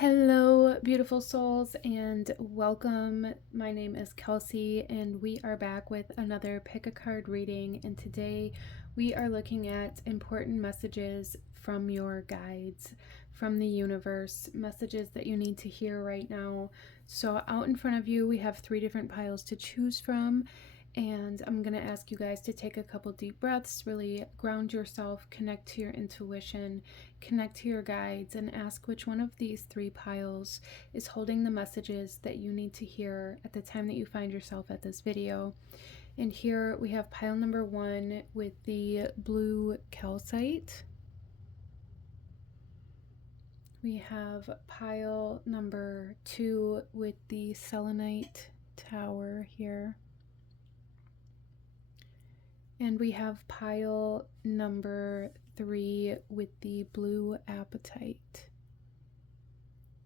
Hello, beautiful souls, and welcome. My name is Kelsey, and we are back with another pick a card reading. And today we are looking at important messages from your guides, from the universe, messages that you need to hear right now. So, out in front of you, we have 3 different piles to choose from. And I'm going to ask you guys to take a couple deep breaths, really ground yourself, connect to your intuition, connect to your guides, and ask which one of these 3 piles is holding the messages that you need to hear at the time that you find yourself at this video. And here we have pile number 1 with the blue calcite. We have pile number 2 with the selenite tower here. And we have pile number 3 with the blue apatite.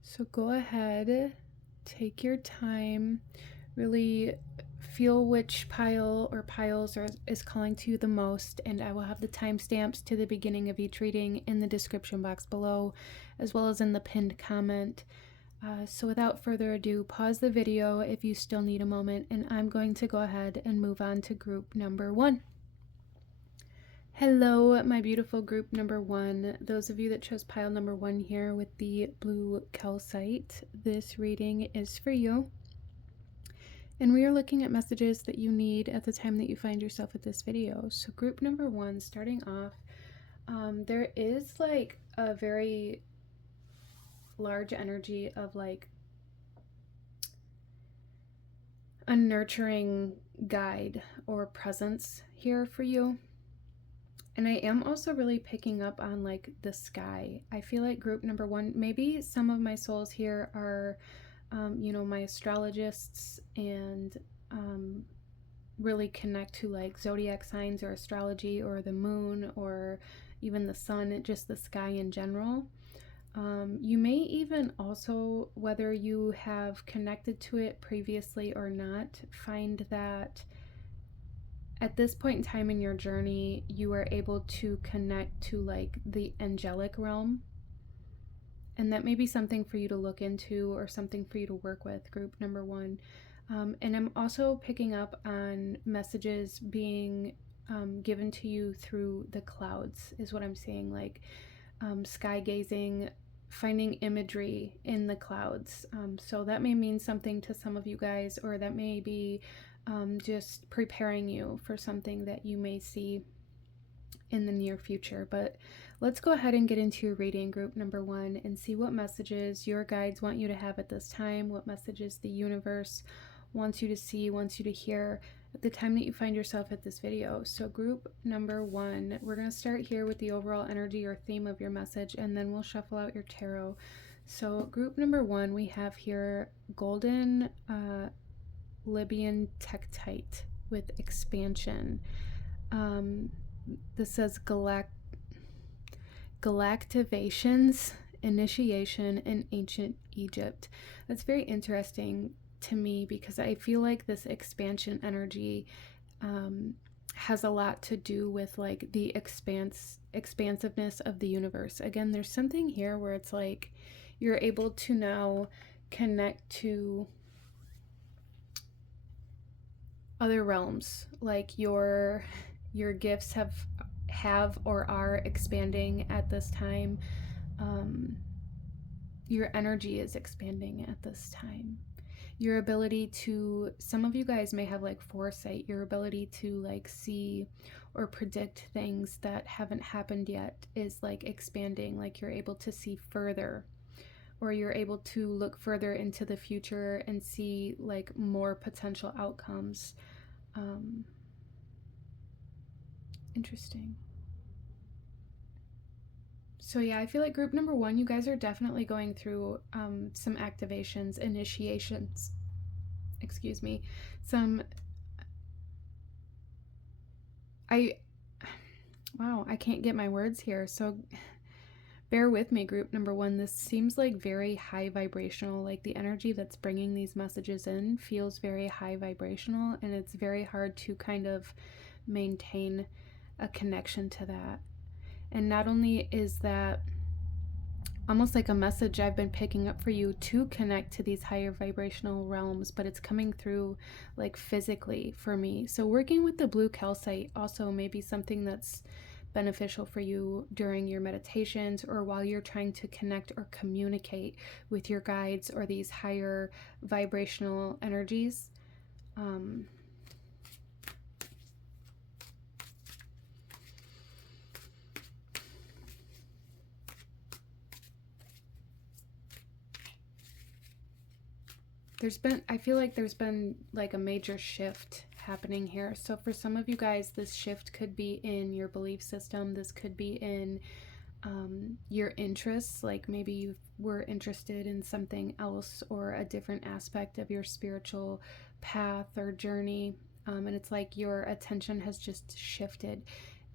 So go ahead, take your time, really feel which pile or piles is calling to you the most, and I will have the timestamps to the beginning of each reading in the description box below, as well as in the pinned comment. So without further ado, pause the video if you still need a moment, and I'm going to go ahead and move on to group number 1. Hello, my beautiful group number 1. Those of you that chose pile number 1 here with the blue calcite, this reading is for you. And we are looking at messages that you need at the time that you find yourself at this video. So group number 1, starting off, there is like a very large energy of like a nurturing guide or presence here for you. And I am also really picking up on like the sky. I feel like group number 1, maybe some of my souls here are, my astrologists and really connect to like zodiac signs or astrology or the moon or even the sun, just the sky in general. You may even also, whether you have connected to it previously or not, find that at this point in time in your journey, you are able to connect to like the angelic realm. And that may be something for you to look into or something for you to work with, group number 1. And I'm also picking up on messages being given to you through the clouds, is what I'm saying, like sky gazing, finding imagery in the clouds. So that may mean something to some of you guys, or that may be just preparing you for something that you may see in the near future. But let's go ahead and get into your reading, group number 1, and see what messages your guides want you to have at this time, what messages the universe wants you to see, wants you to hear at the time that you find yourself at this video. So group number 1, we're going to start here with the overall energy or theme of your message, and then we'll shuffle out your tarot. So group number 1, we have here golden Libyan tektite with expansion. This says galactivations, initiation in ancient Egypt. That's very interesting to me because I feel like this expansion energy has a lot to do with like the expansiveness of the universe. Again, there's something here where it's like you're able to now connect to other realms, like your gifts have or are expanding at this time. Your energy is expanding at this time. Your ability to, some of you guys may have like foresight, your ability to like see or predict things that haven't happened yet is like expanding, like you're able to see further, or you're able to look further into the future and see like more potential outcomes. Interesting. So yeah, I feel like group number 1, you guys are definitely going through some activations, initiations, excuse me, wow, I can't get my words here, so bear with me, group number 1. This seems like very high vibrational, like the energy that's bringing these messages in feels very high vibrational, and it's very hard to kind of maintain a connection to that. And not only is that almost like a message I've been picking up for you to connect to these higher vibrational realms, but it's coming through like physically for me. So working with the blue calcite also may be something that's beneficial for you during your meditations or while you're trying to connect or communicate with your guides or these higher vibrational energies. I feel like there's been like a major shift happening here. So for some of you guys, this shift could be in your belief system. This could be in your interests. Like maybe you were interested in something else or a different aspect of your spiritual path or journey. And it's like your attention has just shifted.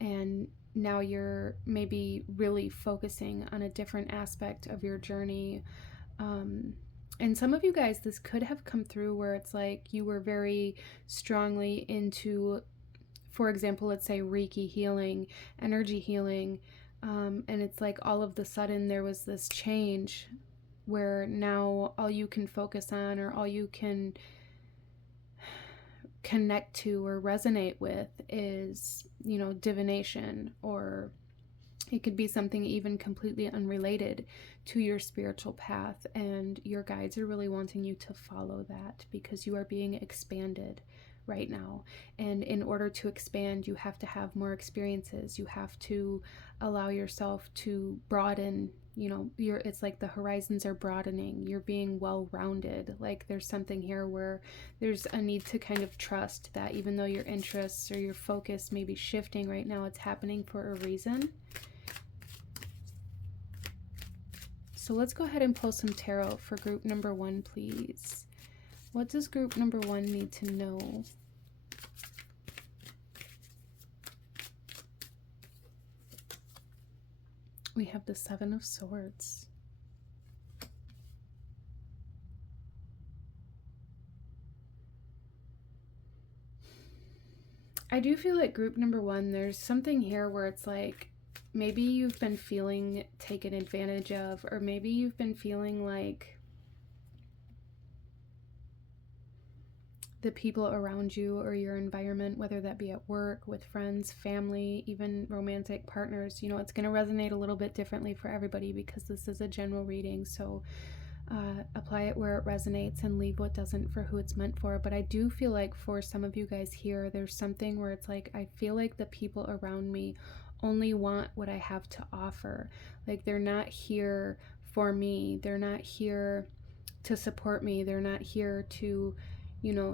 And now you're maybe really focusing on a different aspect of your journey. And some of you guys, this could have come through where it's like you were very strongly into, for example, let's say Reiki healing, energy healing. And it's like all of the sudden there was this change where now all you can focus on or all you can connect to or resonate with is, divination, or it could be something even completely unrelated to your spiritual path, and your guides are really wanting you to follow that because you are being expanded right now. And in order to expand, you have to have more experiences. You have to allow yourself to broaden. It's like the horizons are broadening. You're being well-rounded. Like there's something here where there's a need to kind of trust that even though your interests or your focus may be shifting right now, it's happening for a reason. So let's go ahead and pull some tarot for group number 1, please. What does group number 1 need to know? We have the 7 of Swords. I do feel like group number 1, there's something here where it's like maybe you've been feeling taken advantage of, or maybe you've been feeling like the people around you or your environment, whether that be at work, with friends, family, even romantic partners, it's going to resonate a little bit differently for everybody because this is a general reading. So apply it where it resonates and leave what doesn't for who it's meant for. But I do feel like for some of you guys here, there's something where it's like, I feel like the people around me only want what I have to offer. Like they're not here for me. They're not here to support me. They're not here to,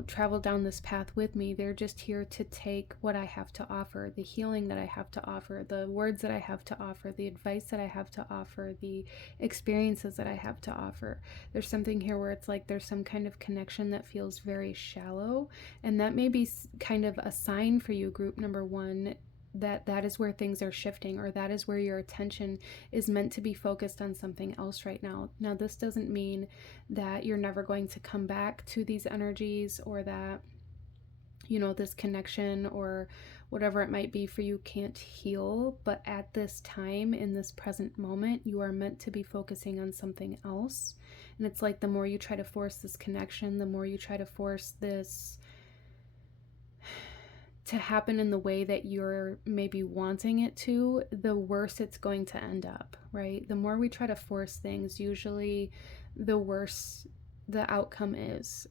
travel down this path with me. They're just here to take what I have to offer, the healing that I have to offer, the words that I have to offer, the advice that I have to offer, the experiences that I have to offer. There's something here where it's like there's some kind of connection that feels very shallow, and that may be kind of a sign for you, group number 1, that is where things are shifting, or that is where your attention is meant to be focused on something else right now. Now, this doesn't mean that you're never going to come back to these energies, or that, this connection or whatever it might be for you can't heal. But at this time, in this present moment, you are meant to be focusing on something else. And it's like the more you try to force this connection, the more you try to force this to happen in the way that you're maybe wanting it to, the worse it's going to end up, right? The more we try to force things, usually the worse the outcome is.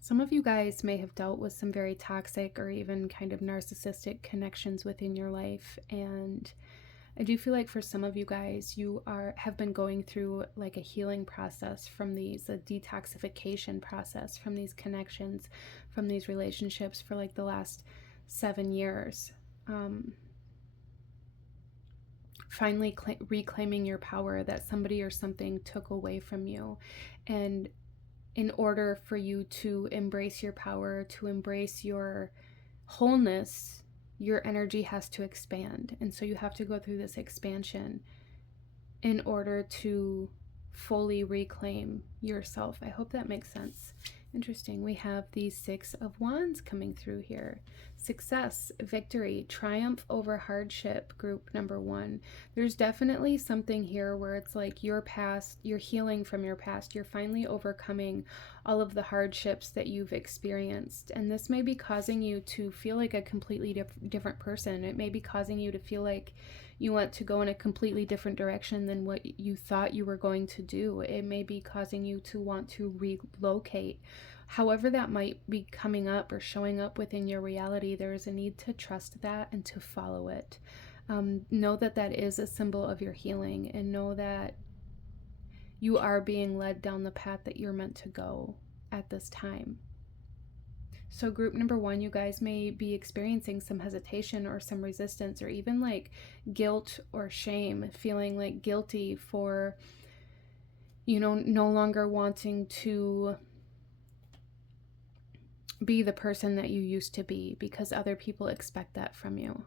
Some of you guys may have dealt with some very toxic or even kind of narcissistic connections within your life, and I do feel like for some of you guys, you have been going through like a healing process from these, a detoxification process from these connections, from these relationships for like the last 7 years. Finally reclaiming your power that somebody or something took away from you. And in order for you to embrace your power, to embrace your wholeness, your energy has to expand. And so you have to go through this expansion in order to fully reclaim yourself. I hope that makes sense. Interesting. We have the 6 of Wands coming through here. success, victory, triumph over hardship, group number 1. There's definitely something here where it's like your past, you're healing from your past. You're finally overcoming all of the hardships that you've experienced. And this may be causing you to feel like a completely different person. It may be causing you to feel like you want to go in a completely different direction than what you thought you were going to do. It may be causing you to want to relocate. However that might be coming up or showing up within your reality, there is a need to trust that and to follow it. Know that that is a symbol of your healing, and know that you are being led down the path that you're meant to go at this time. So group number 1, you guys may be experiencing some hesitation or some resistance, or even like guilt or shame, feeling like guilty for, no longer wanting to be the person that you used to be because other people expect that from you.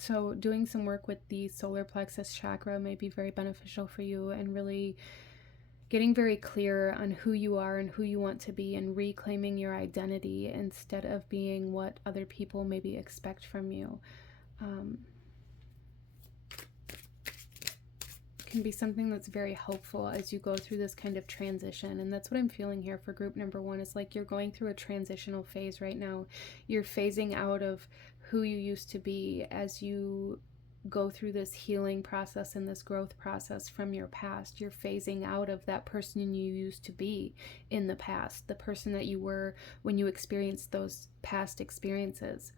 So doing some work with the solar plexus chakra may be very beneficial for you, and really getting very clear on who you are and who you want to be, and reclaiming your identity instead of being what other people maybe expect from you. Can be something that's very helpful as you go through this kind of transition. And that's what I'm feeling here for group number 1. It's like you're going through a transitional phase right now. You're phasing out of who you used to be as you go through this healing process and this growth process from your past. You're phasing out of that person you used to be in the past, the person that you were when you experienced those past experiences.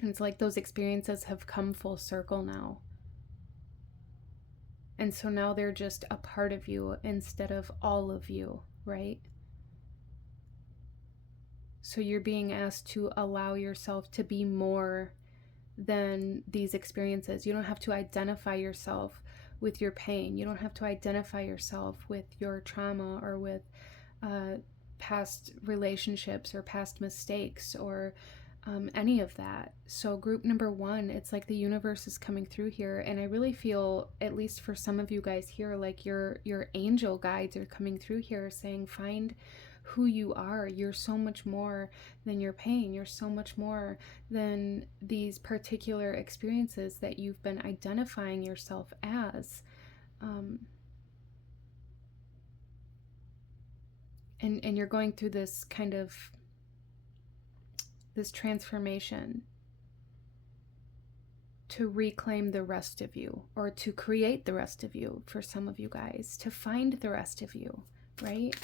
And it's like those experiences have come full circle now. And so now they're just a part of you instead of all of you, right? So you're being asked to allow yourself to be more than these experiences. You don't have to identify yourself with your pain. You don't have to identify yourself with your trauma or with past relationships or past mistakes or any of that. So group number 1, it's like the universe is coming through here, and I really feel, at least for some of you guys here, like your angel guides are coming through here saying, find who you are. You're so much more than your pain. You're so much more than these particular experiences that you've been identifying yourself as. And you're going through this kind of this transformation to reclaim the rest of you, or to create the rest of you for some of you guys, to find the rest of you, right?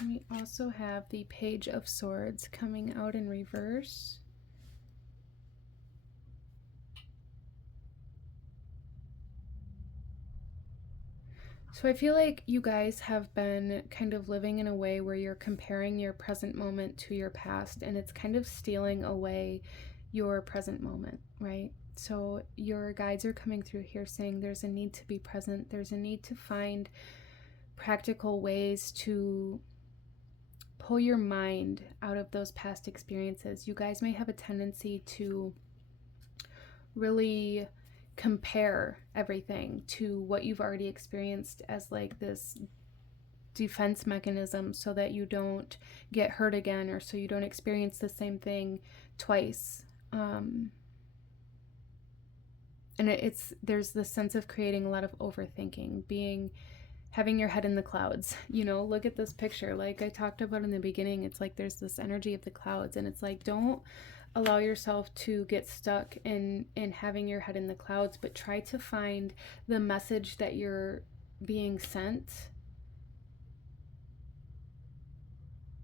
And we also have the Page of Swords coming out in reverse. So I feel like you guys have been kind of living in a way where you're comparing your present moment to your past, and it's kind of stealing away your present moment, right? So your guides are coming through here saying there's a need to be present. There's a need to find practical ways to pull your mind out of those past experiences. You guys may have a tendency to really compare everything to what you've already experienced as like this defense mechanism so that you don't get hurt again, or so you don't experience the same thing twice. And there's this sense of creating a lot of overthinking, having your head in the clouds. Look at this picture, like I talked about in the beginning. It's like there's this energy of the clouds, and it's like, don't allow yourself to get stuck in having your head in the clouds, but try to find the message that you're being sent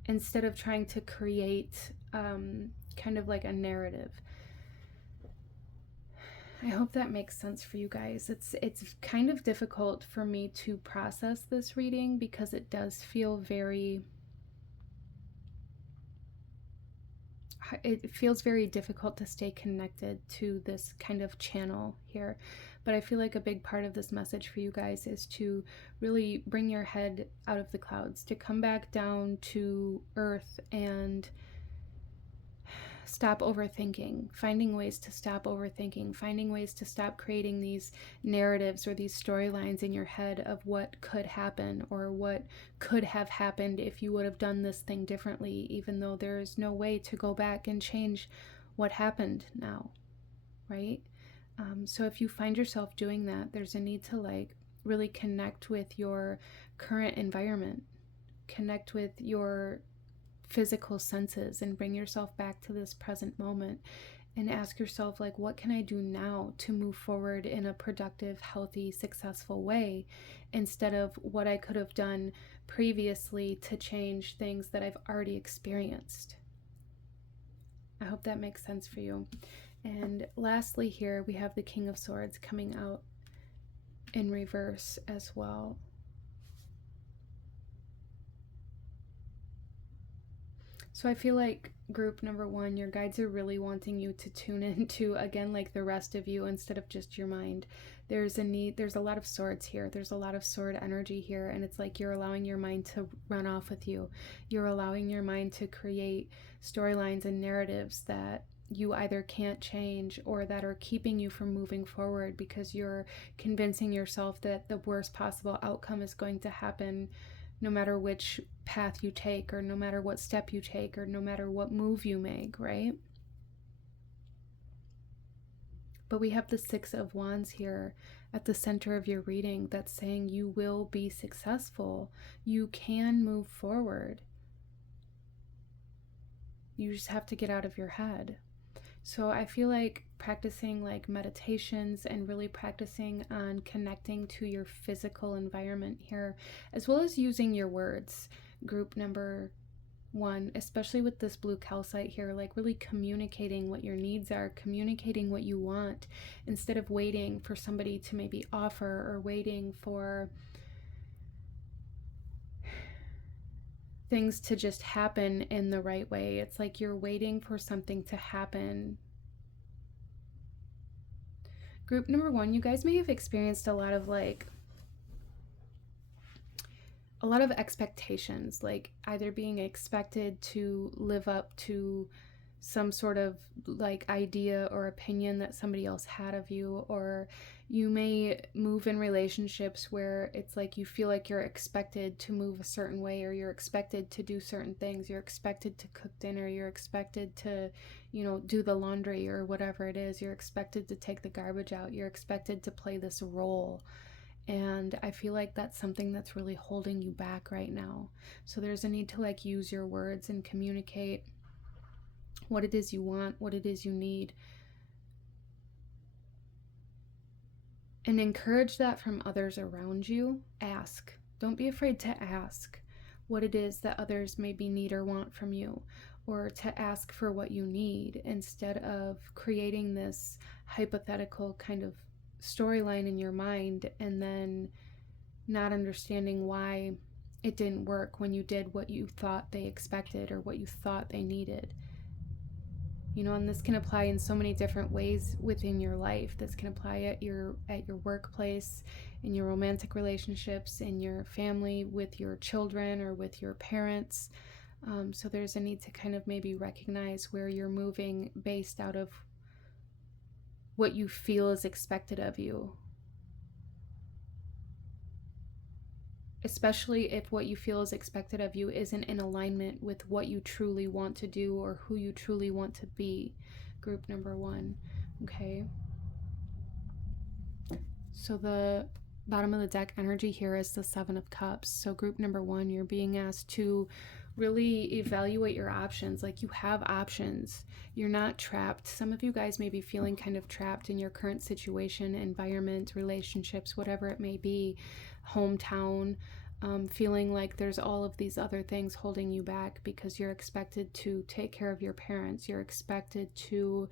instead of trying to create kind of like a narrative. I hope that makes sense for you guys. It's kind of difficult for me to process this reading because it does feel very difficult to stay connected to this kind of channel here. But I feel like a big part of this message for you guys is to really bring your head out of the clouds, to come back down to earth and stop overthinking, finding ways to stop overthinking, finding ways to stop creating these narratives or these storylines in your head of what could happen or what could have happened if you would have done this thing differently, even though there is no way to go back and change what happened now, right? So if you find yourself doing that, there's a need to like really connect with your current environment, connect with your physical senses and bring yourself back to this present moment and ask yourself, like, what can I do now to move forward in a productive, healthy, successful way, instead of what I could have done previously to change things that I've already experienced. I hope that makes sense for you. And lastly, here we have the King of Swords coming out in reverse as well. So I feel like group number one, your guides are really wanting you to tune into, again, like the rest of you instead of just your mind. There's a lot of swords here. There's a lot of sword energy here. And it's like you're allowing your mind to run off with you. You're allowing your mind to create storylines and narratives that you either can't change or that are keeping you from moving forward because you're convincing yourself that the worst possible outcome is going to happen no matter which path you take or no matter what step you take or no matter what move you make, right? But we have the Six of Wands here at the center of your reading that's saying you will be successful. You can move forward. You just have to get out of your head. So I feel like practicing like meditations and really practicing on connecting to your physical environment here, as well as using your words, group number one, especially with this blue calcite here, like really communicating what your needs are, communicating what you want, instead of waiting for somebody to maybe offer or waiting for things to just happen in the right way. It's like you're waiting for something to happen. Group number one, you guys may have experienced a lot of expectations, like either being expected to live up to some sort of like idea or opinion that somebody else had of you, or you may move in relationships where it's like you feel like you're expected to move a certain way, or you're expected to do certain things, you're expected to cook dinner, you're expected to, do the laundry or whatever it is, you're expected to take the garbage out, you're expected to play this role. And I feel like that's something that's really holding you back right now. So there's a need to like use your words and communicate what it is you want, what it is you need, and encourage that from others around you. Ask. Don't be afraid to ask what it is that others maybe need or want from you, or to ask for what you need instead of creating this hypothetical kind of storyline in your mind and then not understanding why it didn't work when you did what you thought they expected or what you thought they needed. And this can apply in so many different ways within your life. This can apply at your workplace, in your romantic relationships, in your family, with your children or with your parents. So there's a need to kind of maybe recognize where you're moving based out of what you feel is expected of you. Especially if what you feel is expected of you isn't in alignment with what you truly want to do or who you truly want to be. Group number one. Okay. So the bottom of the deck energy here is the Seven of Cups. So group number one, you're being asked to really evaluate your options. Like, you have options. You're not trapped. Some of you guys may be feeling kind of trapped in your current situation, environment, relationships, whatever it may be, hometown, feeling like there's all of these other things holding you back because you're expected to take care of your parents. You're expected to,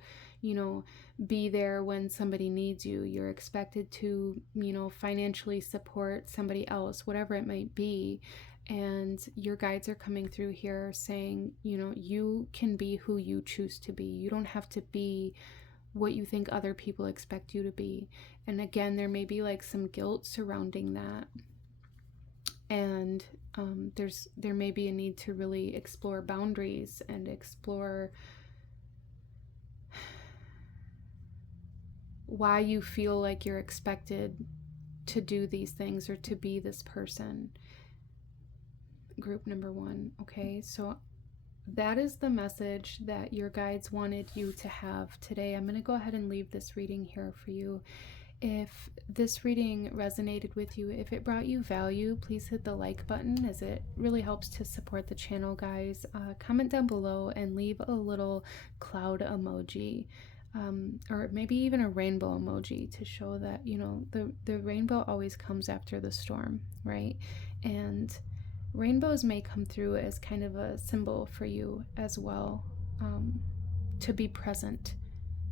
be there when somebody needs you. You're expected to, financially support somebody else, whatever it might be. And your guides are coming through here saying, you can be who you choose to be. You don't have to be what you think other people expect you to be. And again, there may be like some guilt surrounding that. And there may be a need to really explore boundaries and explore why you feel like you're expected to do these things or to be this person. Group number 1. Okay, so that is the message that your guides wanted you to have today. I'm going to go ahead and leave this reading here for you. If this reading resonated with you, if it brought you value, please hit the like button, as it really helps to support the channel, guys. Comment down below and leave a little cloud emoji, or maybe even a rainbow emoji, to show that, you know, the rainbow always comes after the storm, right? And rainbows may come through as kind of a symbol for you as well, to be present,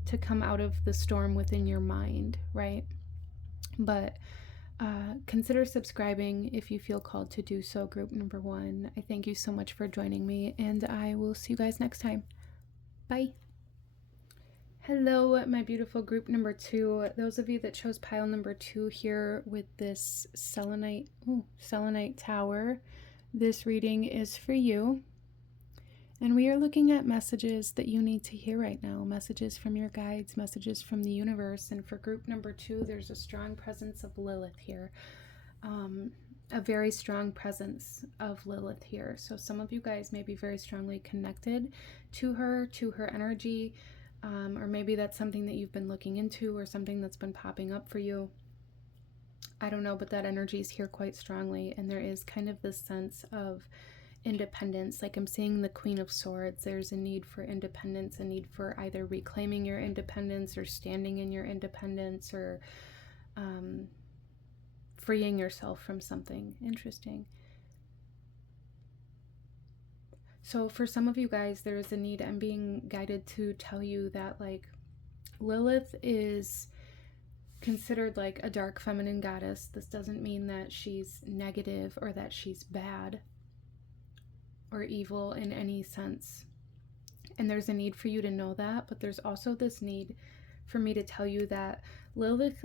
to come out of the storm within your mind, right? But consider subscribing if you feel called to do so, group number 1. I thank you so much for joining me, and I will see you guys next time. Bye. Hello, my beautiful group number 2. Those of you that chose pile number 2 here with this selenite tower, this reading is for you. And we are looking at messages that you need to hear right now, messages from your guides, messages from the universe. And for group number 2, there's a strong presence of Lilith here, a very strong presence of Lilith here. So some of you guys may be very strongly connected to her energy, or maybe that's something that you've been looking into or something that's been popping up for you. I don't know, but that energy is here quite strongly, and there is kind of this sense of independence. Like, I'm seeing the Queen of Swords. There's a need for independence, a need for either reclaiming your independence or standing in your independence, or freeing yourself from something. Interesting. So for some of you guys, there is a need. I'm being guided to tell you that, like, Lilith is considered like a dark feminine goddess. This doesn't mean that she's negative or that she's bad or evil in any sense. And there's a need for you to know that, but there's also this need for me to tell you that Lilith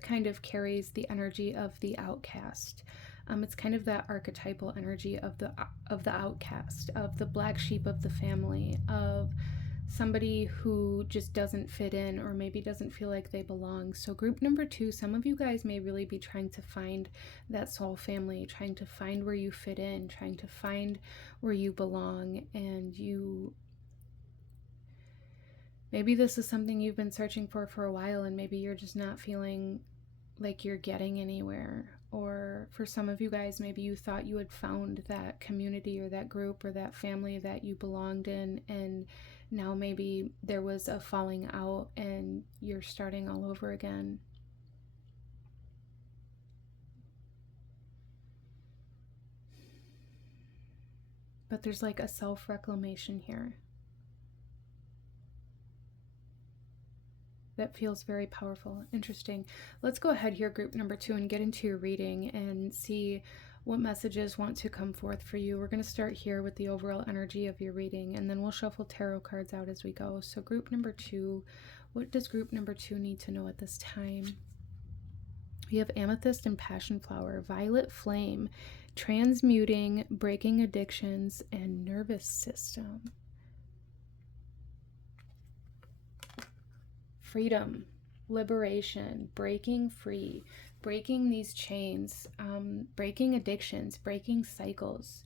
kind of carries the energy of the outcast. It's kind of that archetypal energy of the outcast, of the black sheep of the family, of somebody who just doesn't fit in or maybe doesn't feel like they belong. So group number 2, some of you guys may really be trying to find that soul family, trying to find where you fit in, trying to find where you belong. And maybe this is something you've been searching for a while, and maybe you're just not feeling like you're getting anywhere. Or for some of you guys, maybe you thought you had found that community or that group or that family that you belonged in, and now maybe there was a falling out and you're starting all over again. But there's like a self-reclamation here that feels very powerful. Interesting. Let's go ahead here, group number 2, and get into your reading and see what messages want to come forth for you. We're going to start here with the overall energy of your reading, and then we'll shuffle tarot cards out as we go. So group number 2, what does group number 2 need to know at this time? We have Amethyst and Passion Flower, Violet Flame, Transmuting, Breaking Addictions, and Nervous System. Freedom, liberation, breaking free, breaking these chains, breaking addictions, breaking cycles,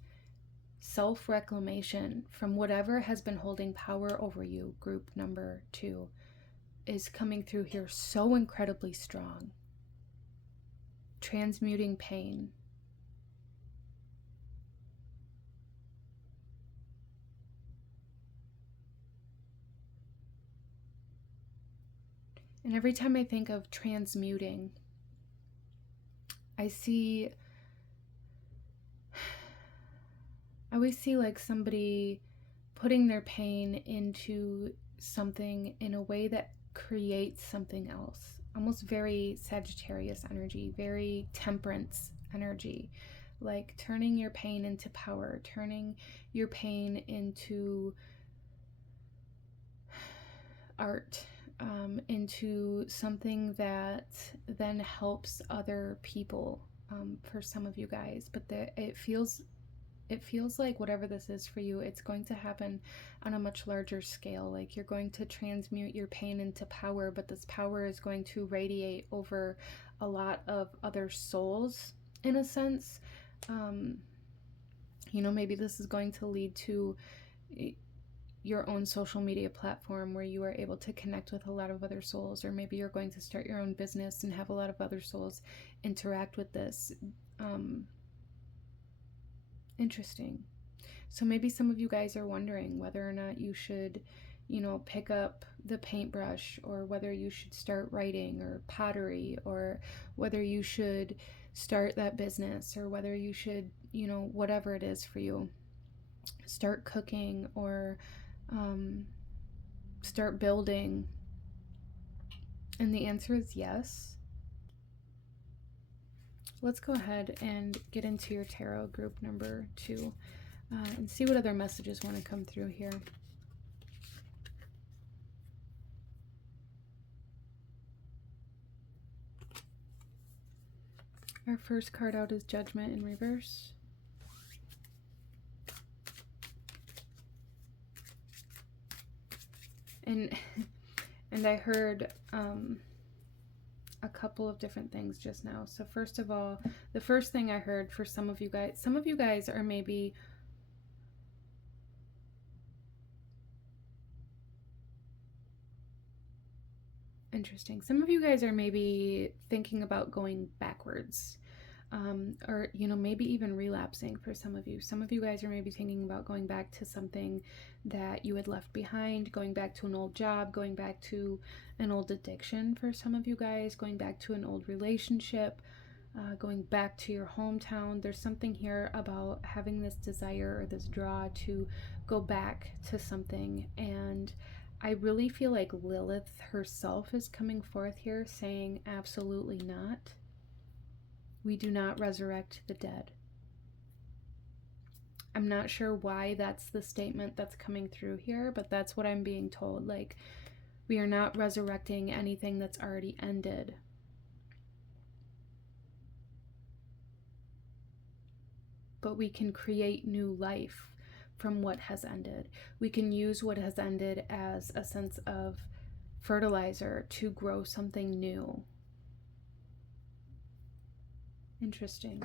self-reclamation from whatever has been holding power over you. Group number 2 is coming through here so incredibly strong. Transmuting pain. And every time I think of transmuting, I always see like somebody putting their pain into something in a way that creates something else. Almost very Sagittarius energy, very Temperance energy. Like turning your pain into power, turning your pain into art, into something that then helps other people, for some of you guys. But it feels it feels like whatever this is for you, it's going to happen on a much larger scale. Like you're going to transmute your pain into power, but this power is going to radiate over a lot of other souls in a sense. You know, maybe this is going to lead to your own social media platform where you are able to connect with a lot of other souls, or maybe you're going to start your own business and have a lot of other souls interact with this. Interesting. So maybe some of you guys are wondering whether or not you should, you know, pick up the paintbrush, or whether you should start writing or pottery, or whether you should start that business, or whether you should, you know, whatever it is for you, start cooking, or start building. And the answer is yes. Let's go ahead and get into your tarot group number 2 and see what other messages want to come through here. Our first card out is Judgment in reverse. And I heard a couple of different things just now. So first of all, the first thing I heard for some of you guys are maybe interesting. Some of you guys are maybe thinking about going backwards. Or, you know, maybe even relapsing for some of you. Some of you guys are maybe thinking about going back to something that you had left behind, going back to an old job, going back to an old addiction for some of you guys, going back to an old relationship, going back to your hometown. There's something here about having this desire or this draw to go back to something. And I really feel like Lilith herself is coming forth here saying, absolutely not. We do not resurrect the dead. I'm not sure why that's the statement that's coming through here, but that's what I'm being told. Like, we are not resurrecting anything that's already ended. But we can create new life from what has ended. We can use what has ended as a sense of fertilizer to grow something new. Interesting.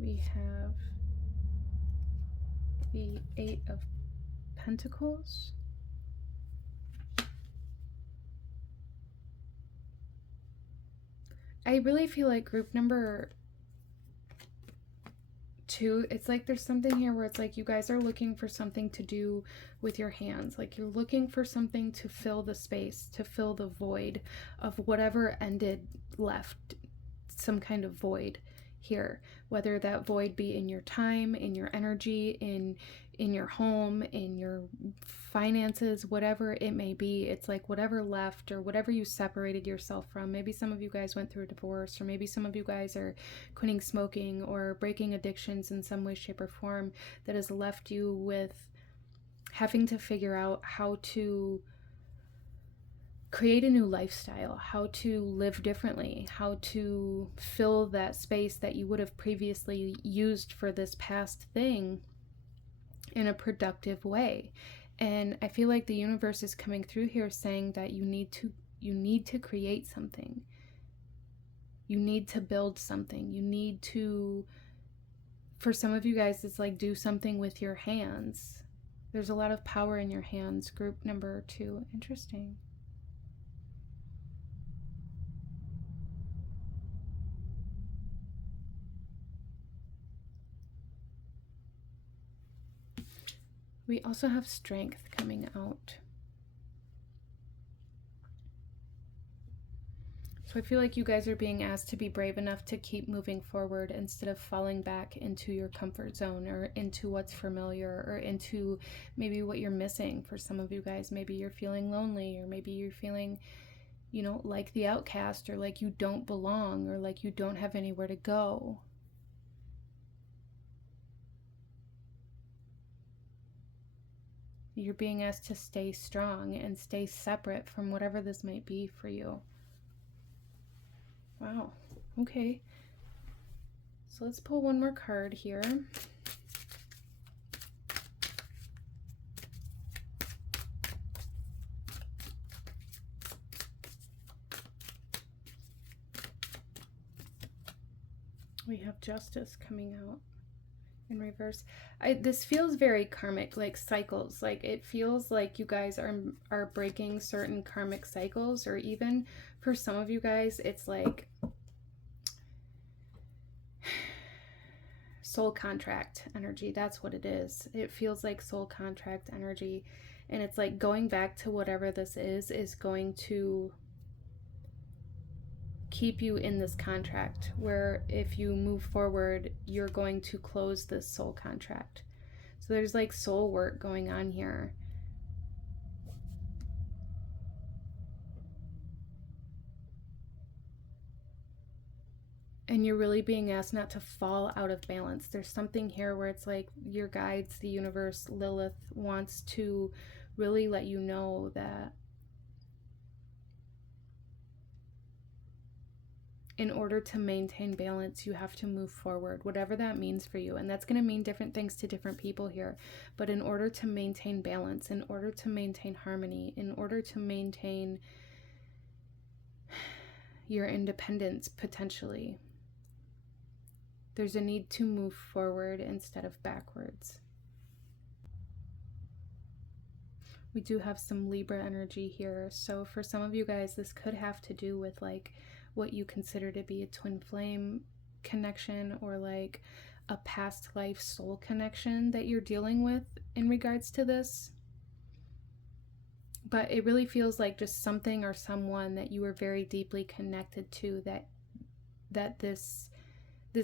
We have the 8 of Pentacles. I really feel like group number 2, it's like there's something here where it's like you guys are looking for something to do with your hands. Like you're looking for something to fill the space, to fill the void of whatever ended, left some kind of void here, whether that void be in your time, in your energy, in your home, in your finances, whatever it may be. It's like whatever left, or whatever you separated yourself from. Maybe some of you guys went through a divorce, or maybe some of you guys are quitting smoking or breaking addictions in some way, shape, or form, that has left you with having to figure out how to create a new lifestyle, how to live differently, how to fill that space that you would have previously used for this past thing in a productive way. And I feel like the universe is coming through here saying that you need to create something. You need to build something. You need to, for some of you guys, it's like do something with your hands. There's a lot of power in your hands. Group number 2. Interesting. We also have Strength coming out. So I feel like you guys are being asked to be brave enough to keep moving forward instead of falling back into your comfort zone, or into what's familiar, or into maybe what you're missing. For some of you guys, maybe you're feeling lonely, or maybe you're feeling, you know, like the outcast, or like you don't belong, or like you don't have anywhere to go. You're being asked to stay strong and stay separate from whatever this might be for you. Wow. Okay. So let's pull one more card here. We have Justice coming out in reverse. This feels very karmic, like cycles. Like it feels like you guys are breaking certain karmic cycles, or even for some of you guys, it's like soul contract energy. That's what it is. It feels like soul contract energy, and it's like going back to whatever this is going to keep you in this contract, where if you move forward, you're going to close this soul contract. So there's like soul work going on here. And you're really being asked not to fall out of balance. There's something here where it's like your guides, the universe, Lilith wants to really let you know that in order to maintain balance, you have to move forward, whatever that means for you. And that's going to mean different things to different people here. But in order to maintain balance, in order to maintain harmony, in order to maintain your independence, potentially, there's a need to move forward instead of backwards. We do have some Libra energy here. So for some of you guys, this could have to do with like what you consider to be a twin flame connection, or like a past life soul connection that you're dealing with in regards to this. But it really feels like just something or someone that you were very deeply connected to, that this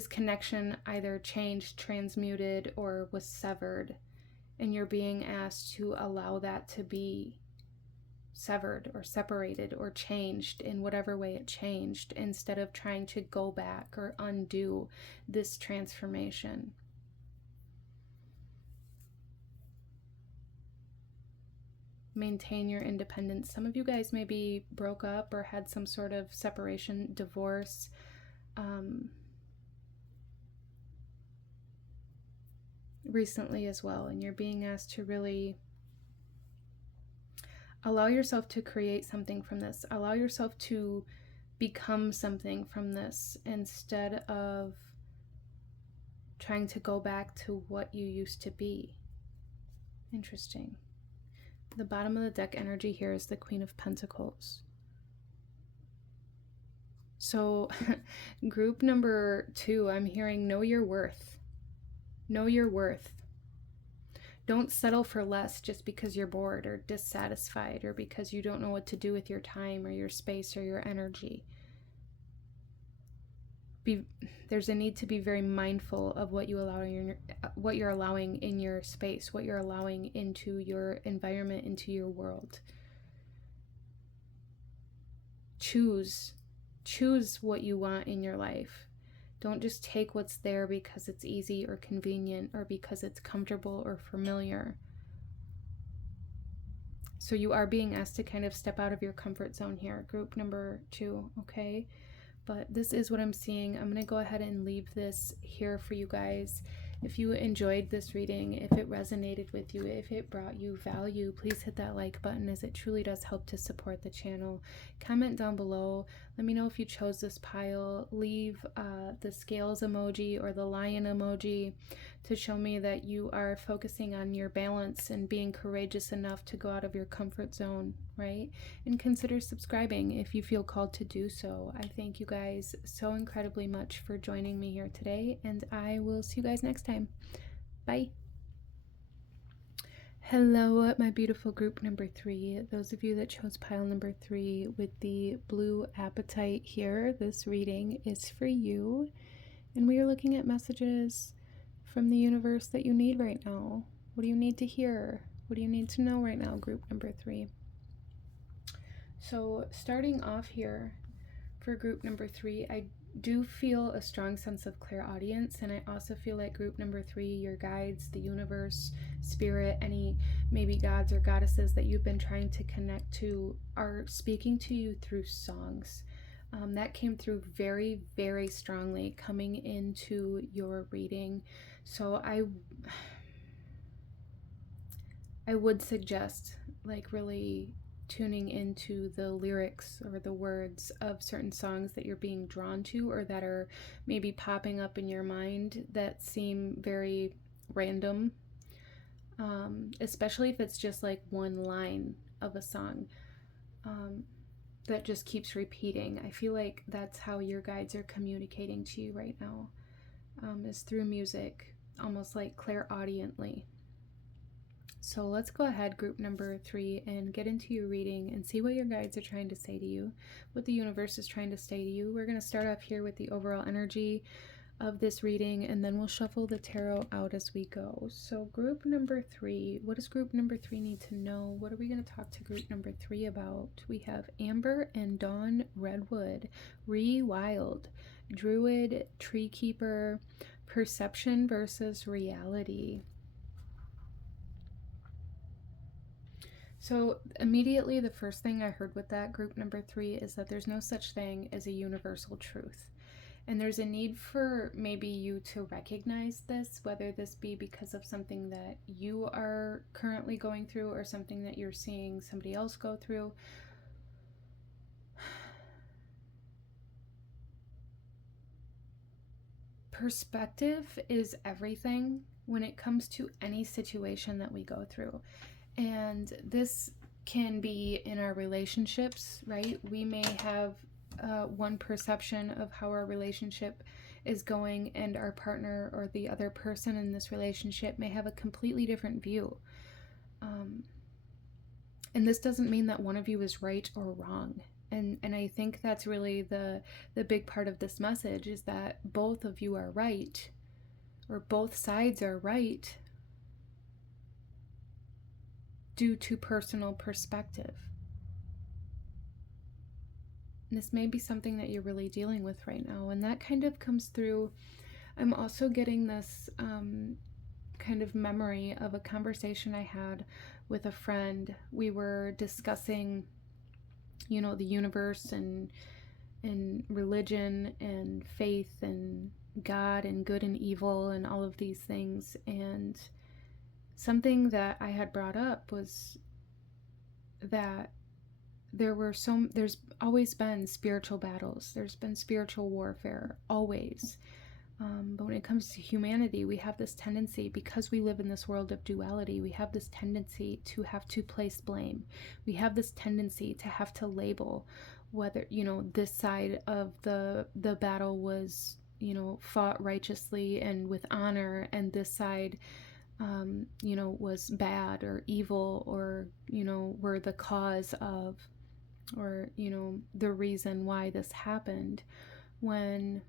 connection either changed, transmuted, or was severed, and you're being asked to allow that to be severed or separated or changed in whatever way it changed, instead of trying to go back or undo this transformation. Maintain your independence. Some of you guys maybe broke up or had some sort of separation, divorce, recently as well, and you're being asked to really allow yourself to create something from this. Allow yourself to become something from this, instead of trying to go back to what you used to be. Interesting. The bottom of the deck energy here is the Queen of Pentacles. So group number 2, I'm hearing know your worth. Know your worth. Don't settle for less just because you're bored or dissatisfied, or because you don't know what to do with your time or your space or your energy. There's a need to be very mindful of what you're allowing in your space, what you're allowing into your environment, into your world. Choose what you want in your life. Don't just take what's there because it's easy or convenient, or because it's comfortable or familiar. So you are being asked to kind of step out of your comfort zone here, group number 2, okay? But this is what I'm seeing. I'm going to go ahead and leave this here for you guys. If you enjoyed this reading, if it resonated with you, if it brought you value, please hit that like button, as it truly does help to support the channel. Comment down below. Let me know if you chose this pile. Leave the scales emoji or the lion emoji to show me that you are focusing on your balance and being courageous enough to go out of your comfort zone, right? And consider subscribing if you feel called to do so. I thank you guys so incredibly much for joining me here today, and I will see you guys next time. Bye. Hello, my beautiful group number 3. Those of you that chose pile number 3 with the blue apatite here, this reading is for you. And we are looking at messages from the universe that you need right now. What do you need to hear? What do you need to know right now, group number 3? So starting off here for group number 3, I do feel a strong sense of clairaudience, and I also feel like group number 3, your guides, the universe, spirit, any maybe gods or goddesses that you've been trying to connect to are speaking to you through songs. That came through very, very strongly coming into your reading. So I would suggest like really tuning into the lyrics or the words of certain songs that you're being drawn to, or that are maybe popping up in your mind that seem very random, especially if it's just like one line of a song that just keeps repeating. I feel like that's how your guides are communicating to you right now, is through music, almost like clairaudiently. So let's go ahead, group number 3, and get into your reading and see what your guides are trying to say to you, what the universe is trying to say to you. We're going to start off here with the overall energy of this reading, and then we'll shuffle the tarot out as we go. So group number 3, what does group number 3 need to know? What are we going to talk to group number 3 about? We have Amber and Dawn Redwood, Wild, Druid, Tree Keeper, Perception versus Reality. So immediately the first thing I heard with that group number 3 is that there's no such thing as a universal truth. And there's a need for maybe you to recognize this, whether this be because of something that you are currently going through or something that you're seeing somebody else go through. Perspective is everything when it comes to any situation that we go through. And this can be in our relationships, right? We may have one perception of how our relationship is going, and our partner or the other person in this relationship may have a completely different view. And this doesn't mean that one of you is right or wrong. And I think that's really the big part of this message, is that both of you are right, or both sides are right, due to personal perspective. And this may be something that you're really dealing with right now, and that kind of comes through. I'm also getting this kind of memory of a conversation I had with a friend. We were discussing, you know, the universe and religion and faith and God and good and evil and all of these things. And something that I had brought up was that there's always been spiritual battles. There's been spiritual warfare, always. But when it comes to humanity, we have this tendency, because we live in this world of duality, we have this tendency to have to place blame. We have this tendency to have to label whether, you know, this side of the battle was, you know, fought righteously and with honor, and this side, you know, was bad or evil, or, you know, were the cause of, or, you know, the reason why this happened. When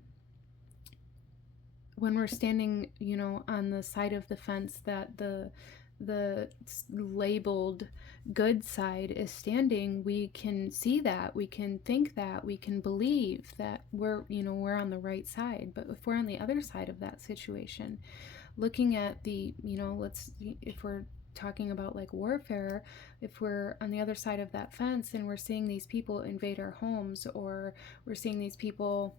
we're standing, you know, on the side of the fence that the labeled good side is standing, we can see that, we can think that, we can believe that we're, you know, we're on the right side. But if we're on the other side of that situation, looking at the, you know, if we're talking about like warfare, if we're on the other side of that fence and we're seeing these people invade our homes, or we're seeing these people,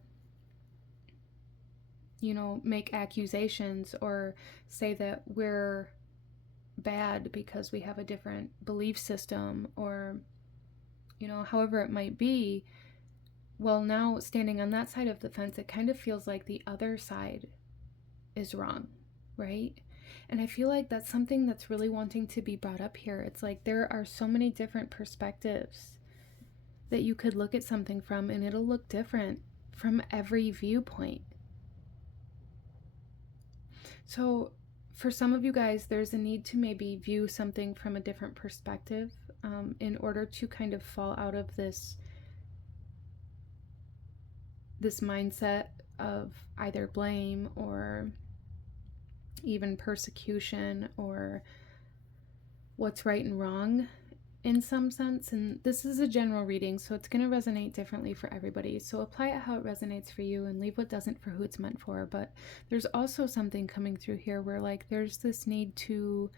you know, make accusations or say that we're bad because we have a different belief system, or, you know, however it might be, well, now standing on that side of the fence, it kind of feels like the other side is wrong, right? And I feel like that's something that's really wanting to be brought up here. It's like there are so many different perspectives that you could look at something from, and it'll look different from every viewpoint. So for some of you guys, there's a need to maybe view something from a different perspective in order to kind of fall out of this mindset of either blame or even persecution or what's right and wrong. in some sense, and this is a general reading, so it's going to resonate differently for everybody. So apply it how it resonates for you and leave what doesn't for who it's meant for. But there's also something coming through here where like there's this need to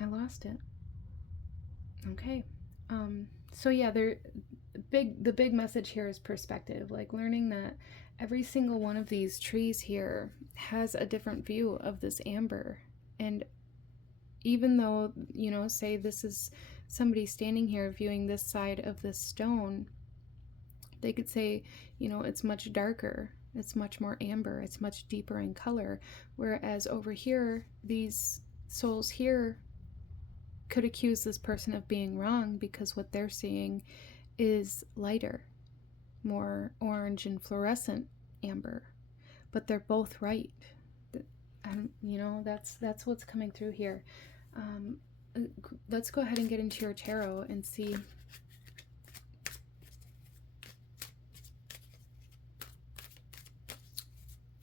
I lost it. Okay. So yeah, the big message here is perspective, like learning that every single one of these trees here has a different view of this amber. And even though, you know, say this is somebody standing here viewing this side of this stone, they could say, you know, it's much darker, it's much more amber, it's much deeper in color. Whereas over here, these souls here could accuse this person of being wrong because what they're seeing is lighter, more orange and fluorescent amber. But they're both right. And you know, that's what's coming through here. Let's go ahead and get into your tarot and see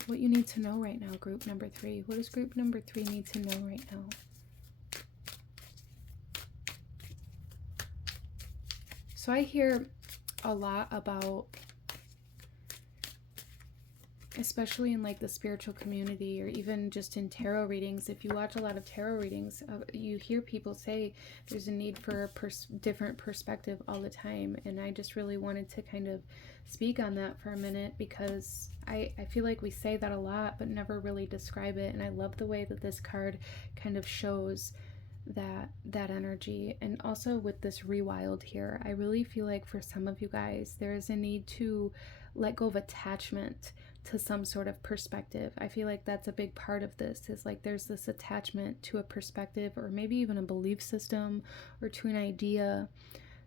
what you need to know right now, group number 3. What does group number 3 need to know right now? So I hear a lot about, especially in like the spiritual community or even just in tarot readings, if you watch a lot of tarot readings, you hear people say there's a need for a different perspective all the time. And I just really wanted to kind of speak on that for a minute because I feel like we say that a lot but never really describe it. And I love the way that this card kind of shows that energy. And also with this rewild here, I really feel like for some of you guys there is a need to let go of attachment to some sort of perspective. I feel like that's a big part of this, is like there's this attachment to a perspective or maybe even a belief system or to an idea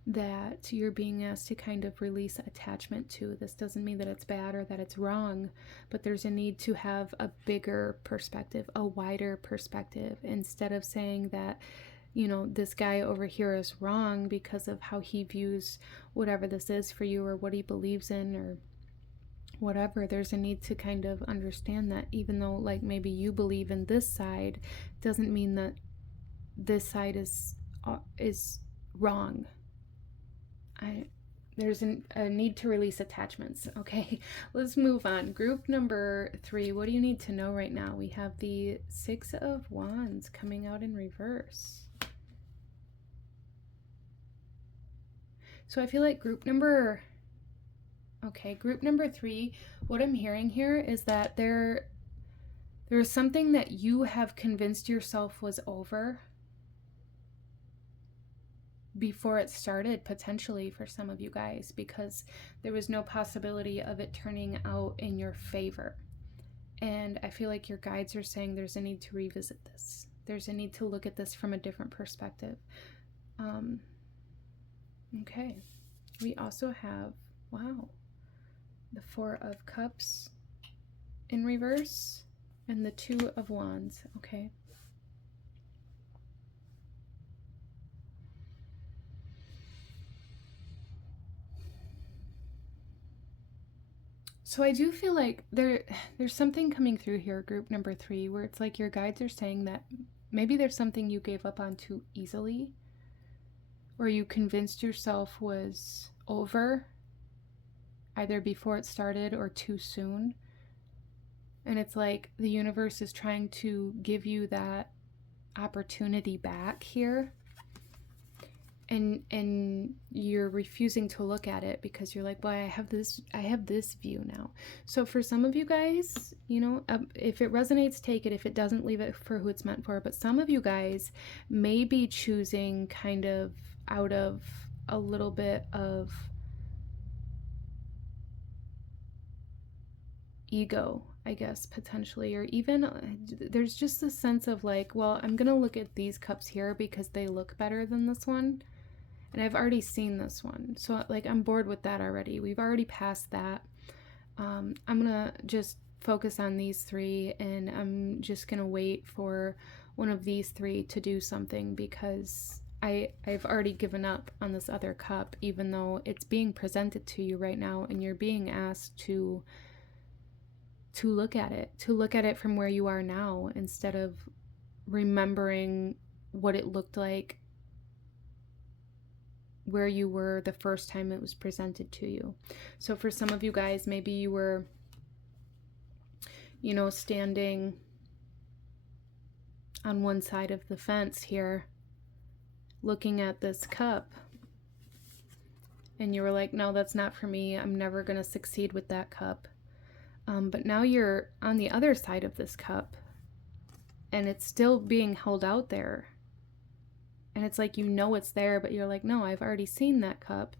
that you're being asked to kind of release attachment to. This doesn't mean that it's bad or that it's wrong, but there's a need to have a bigger perspective, a wider perspective, instead of saying that, you know, this guy over here is wrong because of how he views whatever this is for you or what he believes in or whatever. There's a need to kind of understand that even though like maybe you believe in this side, doesn't mean that this side is wrong. There's a need to release attachments. Okay, let's move on. Group number 3, what do you need to know right now? We have the 6 of Wands coming out in reverse. So I feel like group number 3, what I'm hearing here is that there's something that you have convinced yourself was over before it started, potentially for some of you guys, because there was no possibility of it turning out in your favor. And I feel like your guides are saying there's a need to revisit this. There's a need to look at this from a different perspective. Okay. We also have, wow, the 4 of Cups in reverse and the 2 of Wands. Okay. So I do feel like there's something coming through here, group number 3, where it's like your guides are saying that maybe there's something you gave up on too easily, or you convinced yourself was over, either before it started or too soon. And it's like the universe is trying to give you that opportunity back here. And you're refusing to look at it because you're like, well, I have this view now. So for some of you guys, you know, if it resonates, take it. If it doesn't, leave it for who it's meant for. But some of you guys may be choosing kind of out of a little bit of ego, I guess, potentially, or even there's just a sense of like, well, I'm gonna look at these cups here because they look better than this one. And I've already seen this one. So like I'm bored with that already. We've already passed that. I'm gonna just focus on these 3 and I'm just gonna wait for one of these 3 to do something because I've already given up on this other cup, even though it's being presented to you right now and you're being asked to to look at it from where you are now, instead of remembering what it looked like where you were the first time it was presented to you. So for some of you guys, maybe you were, you know, standing on one side of the fence here, looking at this cup, and you were like, no, that's not for me. I'm never going to succeed with that cup. But now you're on the other side of this cup, and it's still being held out there. And it's like, you know it's there, but you're like, no, I've already seen that cup.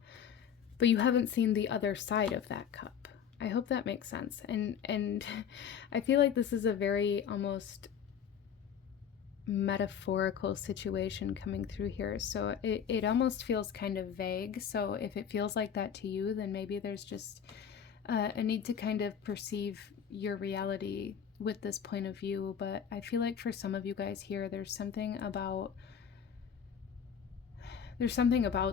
But you haven't seen the other side of that cup. I hope that makes sense. And I feel like this is a very almost metaphorical situation coming through here. So it almost feels kind of vague. So if it feels like that to you, then maybe there's just a need to kind of perceive your reality with this point of view. But I feel like for some of you guys here, there's something about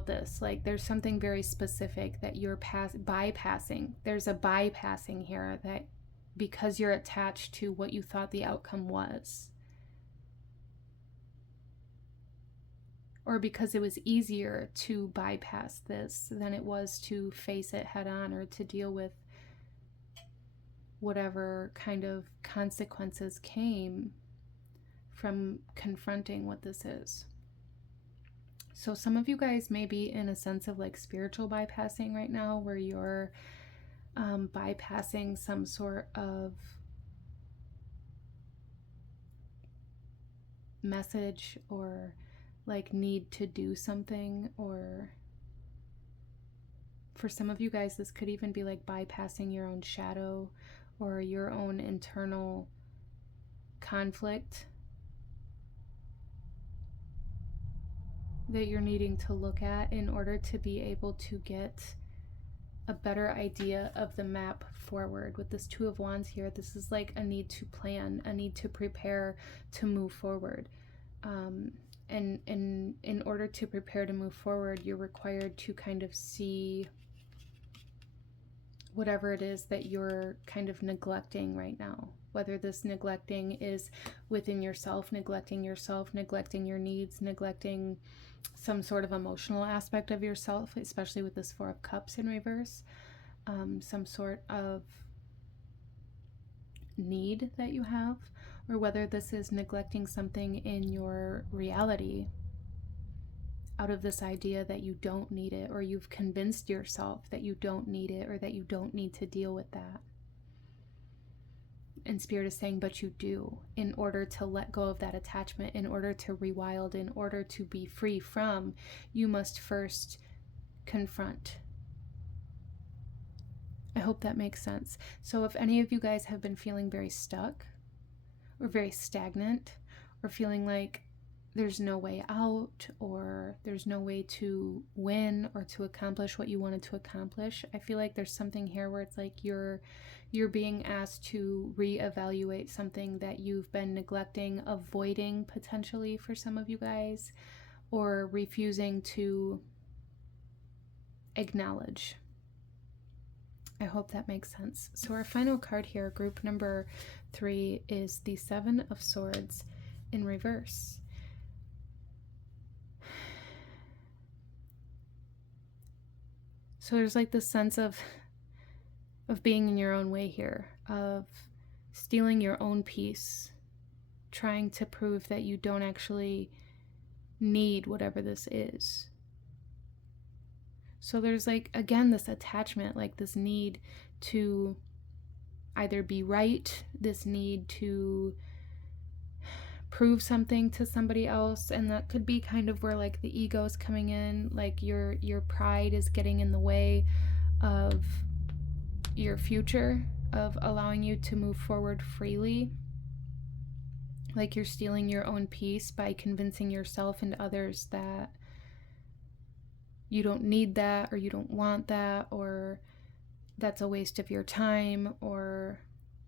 this, like there's something very specific that you're bypassing. There's a bypassing here, that because you're attached to what you thought the outcome was, or because it was easier to bypass this than it was to face it head on, or to deal with whatever kind of consequences came from confronting what this is. So some of you guys may be in a sense of like spiritual bypassing right now, where you're bypassing some sort of message or like need to do something. Or for some of you guys, this could even be like bypassing your own shadow or your own internal conflict that you're needing to look at in order to be able to get a better idea of the map forward. With this Two of Wands here, this is like a need to plan, a need to prepare to move forward. And in order to prepare to move forward, you're required to kind of see whatever it is that you're kind of neglecting right now. Whether this neglecting is within yourself, neglecting your needs, neglecting some sort of emotional aspect of yourself, especially with this Four of Cups in reverse, some sort of need that you have, or whether this is neglecting something in your reality out of this idea that you don't need it, or you've convinced yourself that you don't need it, or that you don't need to deal with that. And Spirit is saying, but you do. In order to let go of that attachment, in order to rewild, in order to be free from, you must first confront. I hope that makes sense. So if any of you guys have been feeling very stuck or very stagnant, or feeling like there's no way out, or there's no way to win or to accomplish what you wanted to accomplish, I feel like there's something here where it's like you're being asked to reevaluate something that you've been neglecting, avoiding potentially for some of you guys, or refusing to acknowledge. I hope that makes sense. So our final card here, group number 3, is the Seven of Swords in reverse. So there's like this sense of being in your own way here, of stealing your own peace, trying to prove that you don't actually need whatever this is. So there's like, again, this attachment, like this need to either be right, this need to prove something to somebody else, and that could be kind of where like the ego is coming in, like your pride is getting in the way of your future, of allowing you to move forward freely. Like you're stealing your own peace by convincing yourself and others that you don't need that, or you don't want that, or that's a waste of your time, or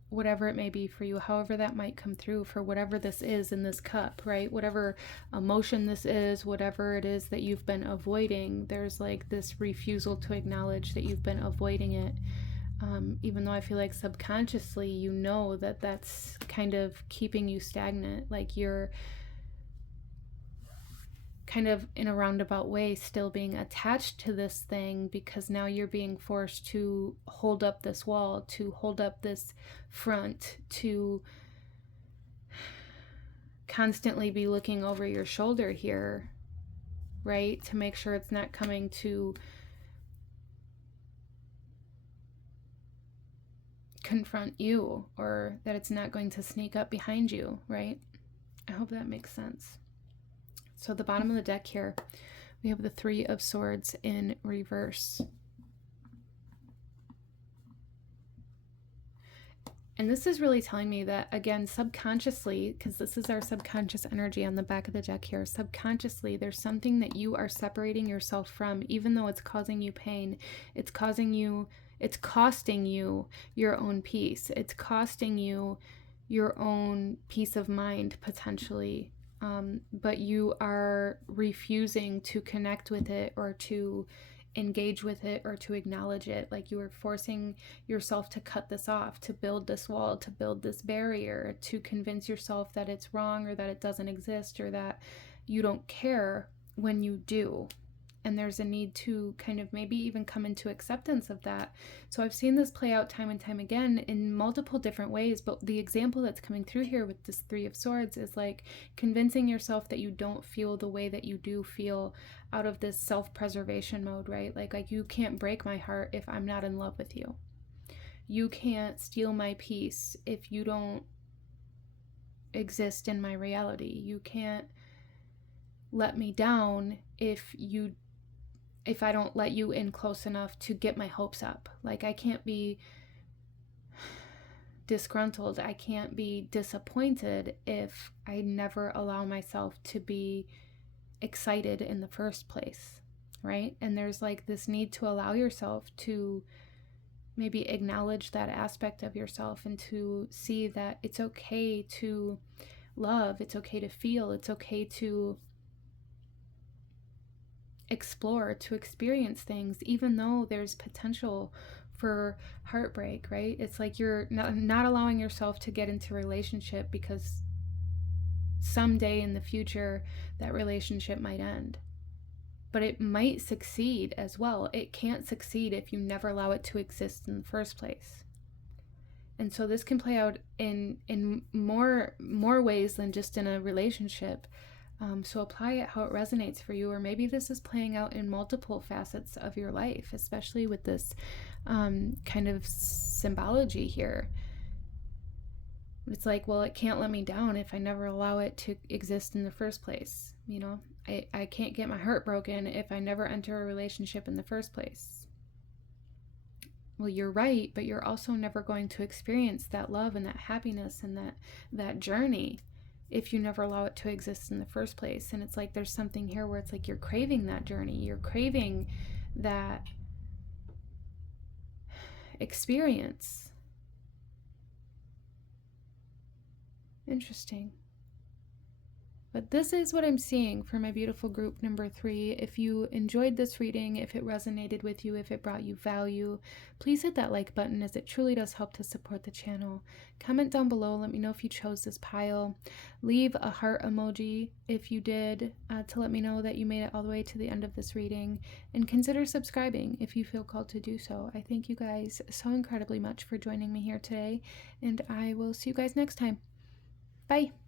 whatever it may be for you, however that might come through for whatever this is in this cup, right? Whatever emotion this is, whatever it is that you've been avoiding, there's like this refusal to acknowledge that you've been avoiding it. even though I feel like subconsciously you know that that's kind of keeping you stagnant, like you're kind of in a roundabout way still being attached to this thing, because now you're being forced to hold up this wall, to hold up this front, to constantly be looking over your shoulder here, right? To make sure it's not coming to confront you, or that it's not going to sneak up behind you, right? I hope that makes sense. So the bottom of the deck here, we have the Three of Swords in reverse. And this is really telling me that, again, subconsciously, because this is our subconscious energy on the back of the deck here, subconsciously, there's something that you are separating yourself from, even though it's causing you pain. It's costing you your own peace. It's costing you your own peace of mind, potentially. But you are refusing to connect with it, or to engage with it, or to acknowledge it. Like you are forcing yourself to cut this off, to build this wall, to build this barrier, to convince yourself that it's wrong, or that it doesn't exist, or that you don't care, when you do. And there's a need to kind of maybe even come into acceptance of that. So I've seen this play out time and time again in multiple different ways, but the example that's coming through here with this Three of Swords is like convincing yourself that you don't feel the way that you do feel, out of this self-preservation mode, right? Like you can't break my heart if I'm not in love with you. You can't steal my peace if you don't exist in my reality. You can't let me down if I don't let you in close enough to get my hopes up. Like I can't be disgruntled, I can't be disappointed if I never allow myself to be excited in the first place, right? And there's like this need to allow yourself to maybe acknowledge that aspect of yourself, and to see that it's okay to love, it's okay to feel, it's okay to explore, to experience things, even though there's potential for heartbreak, right? It's like you're not allowing yourself to get into a relationship because someday in the future that relationship might end. But it might succeed as well. It can't succeed if you never allow it to exist in the first place. And so this can play out in more ways than just in a relationship. So apply it how it resonates for you, or maybe this is playing out in multiple facets of your life, especially with this kind of symbology here. It's like, well, it can't let me down if I never allow it to exist in the first place. You know, I can't get my heart broken if I never enter a relationship in the first place. Well, you're right, but you're also never going to experience that love and that happiness and that journey if you never allow it to exist in the first place. And it's like there's something here where it's like you're craving that journey, you're craving that experience. Interesting. But this is what I'm seeing for my beautiful group number 3. If you enjoyed this reading, if it resonated with you, if it brought you value, please hit that like button, as it truly does help to support the channel. Comment down below, let me know if you chose this pile. Leave a heart emoji if you did, to let me know that you made it all the way to the end of this reading. And consider subscribing if you feel called to do so. I thank you guys so incredibly much for joining me here today, and I will see you guys next time. Bye!